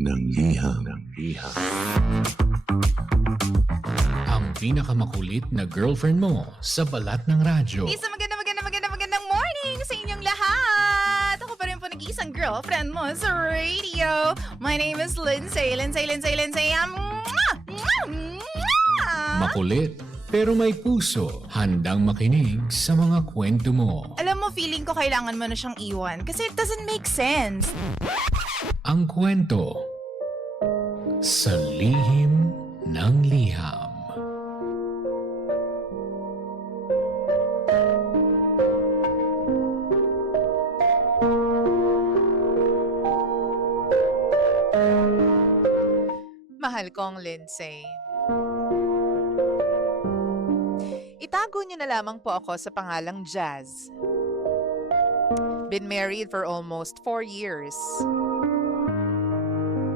ng liham. Ang pinakamakulit na girlfriend mo sa balat ng radyo. Isang magandang morning sa inyong lahat! Ako pa rin po nag-iisang girlfriend mo sa radio. My name is Lindsay. Makulit pero may puso, handang makinig sa mga kwento mo. Alam mo, feeling ko kailangan mo na siyang iwan kasi it doesn't make sense. Ang kwento sa lihim ng liham. Mahal kong Lindsay. Itago niyo na lamang po ako sa pangalang Jazz. Been married for almost 4 years.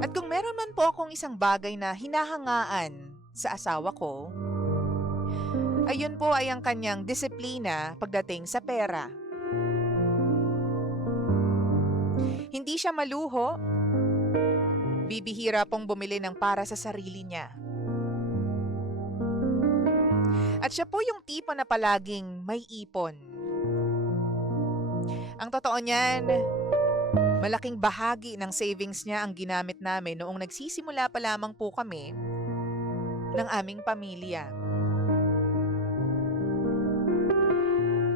At kung meron man po akong isang bagay na hinahangaan sa asawa ko, ayun po ay ang kanyang disiplina pagdating sa pera. Hindi siya maluho. Bibihira pong bumili ng para sa sarili niya. At siya po yung tipo na palaging may ipon. Ang totoo niyan, malaking bahagi ng savings niya ang ginamit namin noong nagsisimula pa lamang po kami ng aming pamilya.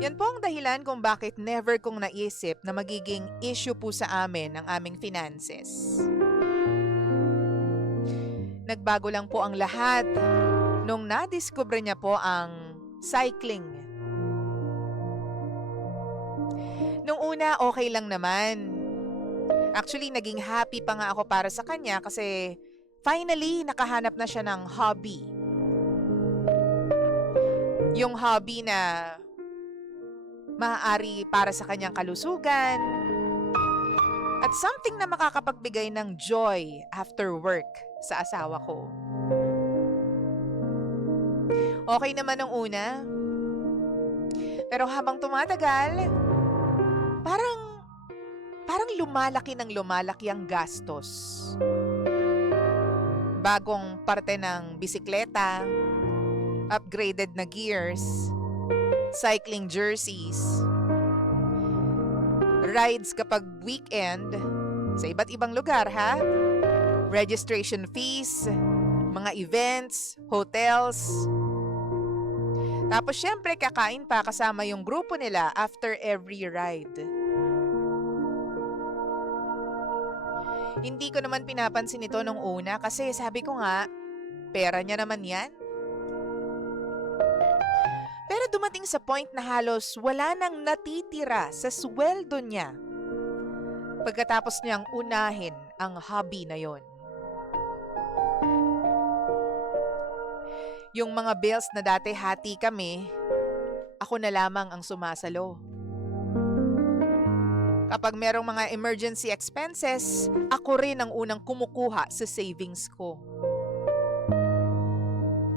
Yan po ang dahilan kung bakit never kong naisip na magiging issue po sa amin ang aming finances. Nagbago lang po ang lahat nung nadiskubre niya po ang cycling. Nung una, okay lang naman. Actually, naging happy pa nga ako para sa kanya kasi finally, nakahanap na siya ng hobby. Yung hobby na maaari para sa kanyang kalusugan at something na makakapagbigay ng joy after work sa asawa ko. Okay naman nung una. Pero habang tumatagal, parang lumalaki ng lumalaki ang gastos. Bagong parte ng bisikleta, upgraded na gears, cycling jerseys, rides kapag weekend sa iba't ibang lugar, ha? Registration fees, mga events, hotels. Tapos syempre kakain pa kasama yung grupo nila after every ride. Hindi ko naman pinapansin ito nung una kasi sabi ko nga, pera niya naman yan. Pero dumating sa point na halos wala nang natitira sa sweldo niya pagkatapos niyang unahin ang hobby na yon. Yung mga bills na dati hati kami, ako na lamang ang sumasalo. Kapag merong mga emergency expenses, ako rin ang unang kumukuha sa savings ko.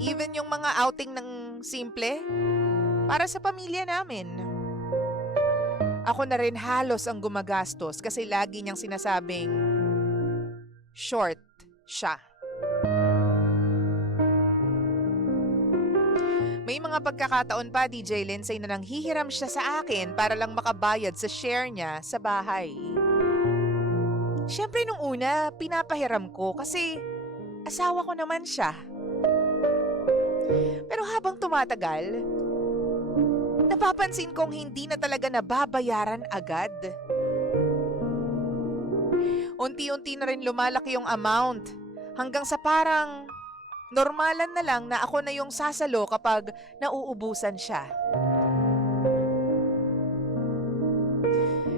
Even yung mga outing ng simple, para sa pamilya namin. Ako na rin halos ang gumagastos kasi lagi niyang sinasabing short siya. May mga pagkakataon pa, DJ Lindsay, na nanghihiram siya sa akin para lang makabayad sa share niya sa bahay. Siyempre nung una, pinapahiram ko kasi asawa ko naman siya. Pero habang tumatagal, napapansin kong hindi na talaga nababayaran agad. Unti-unti na rin lumalaki yung amount hanggang sa parang normalan na lang na ako na yung sasalo kapag nauubusan siya.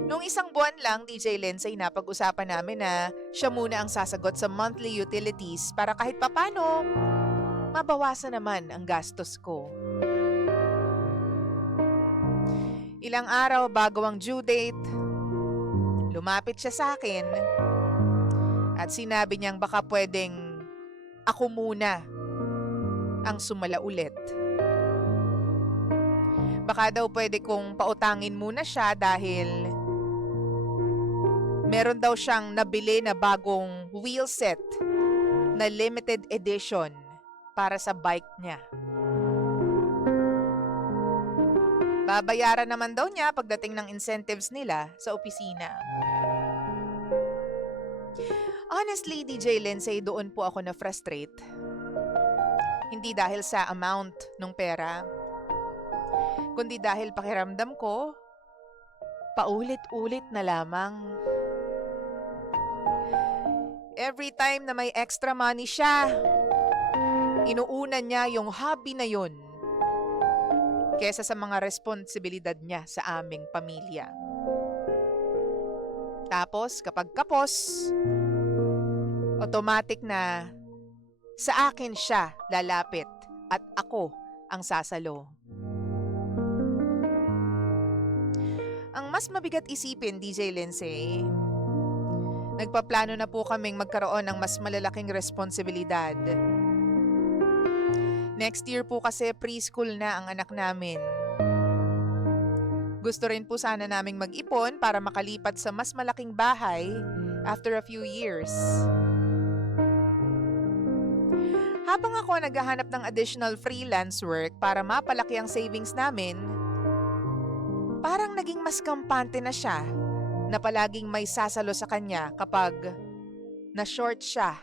Nung isang buwan lang, DJ Lindsay, napag-usapan namin na siya muna ang sasagot sa monthly utilities para kahit papano, mabawasan naman ang gastos ko. Ilang araw bago ang due date, lumapit siya sa akin at sinabi niyang baka pwedeng ako muna ang sumala ulit. Baka daw pwede kong pautangin muna siya dahil Meron daw siyang nabili na bagong wheel set na limited edition para sa bike niya. Babayaran naman daw niya pagdating ng incentives nila sa opisina. Honestly, DJ Lindsay, doon po ako na-frustrate. Hindi dahil sa amount ng pera, kundi dahil pakiramdam ko, paulit-ulit na lamang. Every time na may extra money siya, inuuna niya yung hobby na yun kesa sa mga responsibilidad niya sa aming pamilya. Tapos, kapag kapos, automatic na sa akin siya lalapit at ako ang sasalo. Ang mas mabigat isipin, DJ Lindsay, nagpaplano na po kaming magkaroon ng mas malalaking responsibilidad. Next year po kasi preschool na ang anak namin. Gusto rin po sana naming mag-ipon para makalipat sa mas malaking bahay after a few years. Habang ako naghahanap ng additional freelance work para mapalaki ang savings namin, parang naging mas kampante na siya na palaging may sasalo sa kanya kapag na-short siya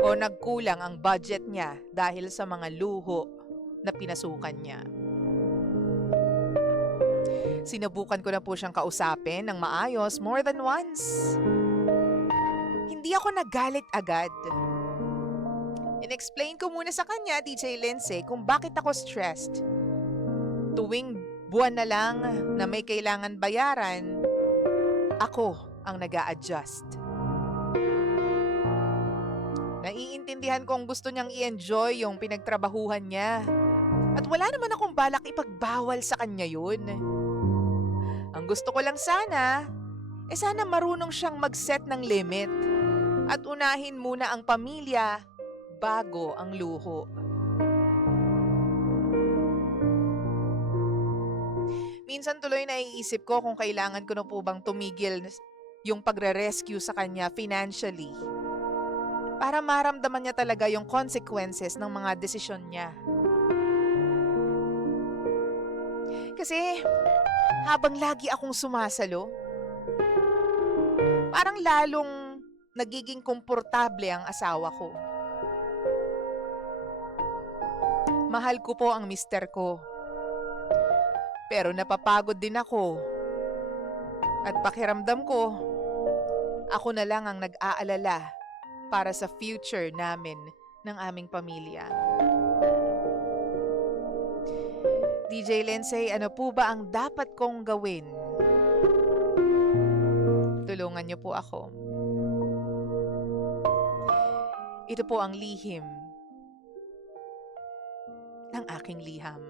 o nagkulang ang budget niya dahil sa mga luho na pinasukan niya. Sinubukan ko na po siyang kausapin ng maayos more than once. Hindi ako nagalit agad. In-explain ko muna sa kanya, DJ Lindsay, kung bakit ako stressed. Tuwing buwan na lang na may kailangan bayaran, ako ang nag-a-adjust. Naiintindihan kong gusto niyang i-enjoy yung pinagtrabahuhan niya. At wala naman akong balak ipagbawal sa kanya yun. Ang gusto ko lang sana, sana marunong siyang mag-set ng limit at unahin muna ang pamilya bago ang luho. Minsan tuloy naiisip ko kung kailangan ko na po bang tumigil yung pagre-rescue sa kanya financially para maramdaman niya talaga yung consequences ng mga desisyon niya. Kasi habang lagi akong sumasalo, parang lalong nagiging komportable ang asawa ko. Mahal ko po ang mister ko. Pero napapagod din ako. At pakiramdam ko, ako na lang ang nag-aalala para sa future namin ng aming pamilya. DJ Lindsay, ano po ba ang dapat kong gawin? Tulungan niyo po ako. Ito po ang lihim ng aking liham.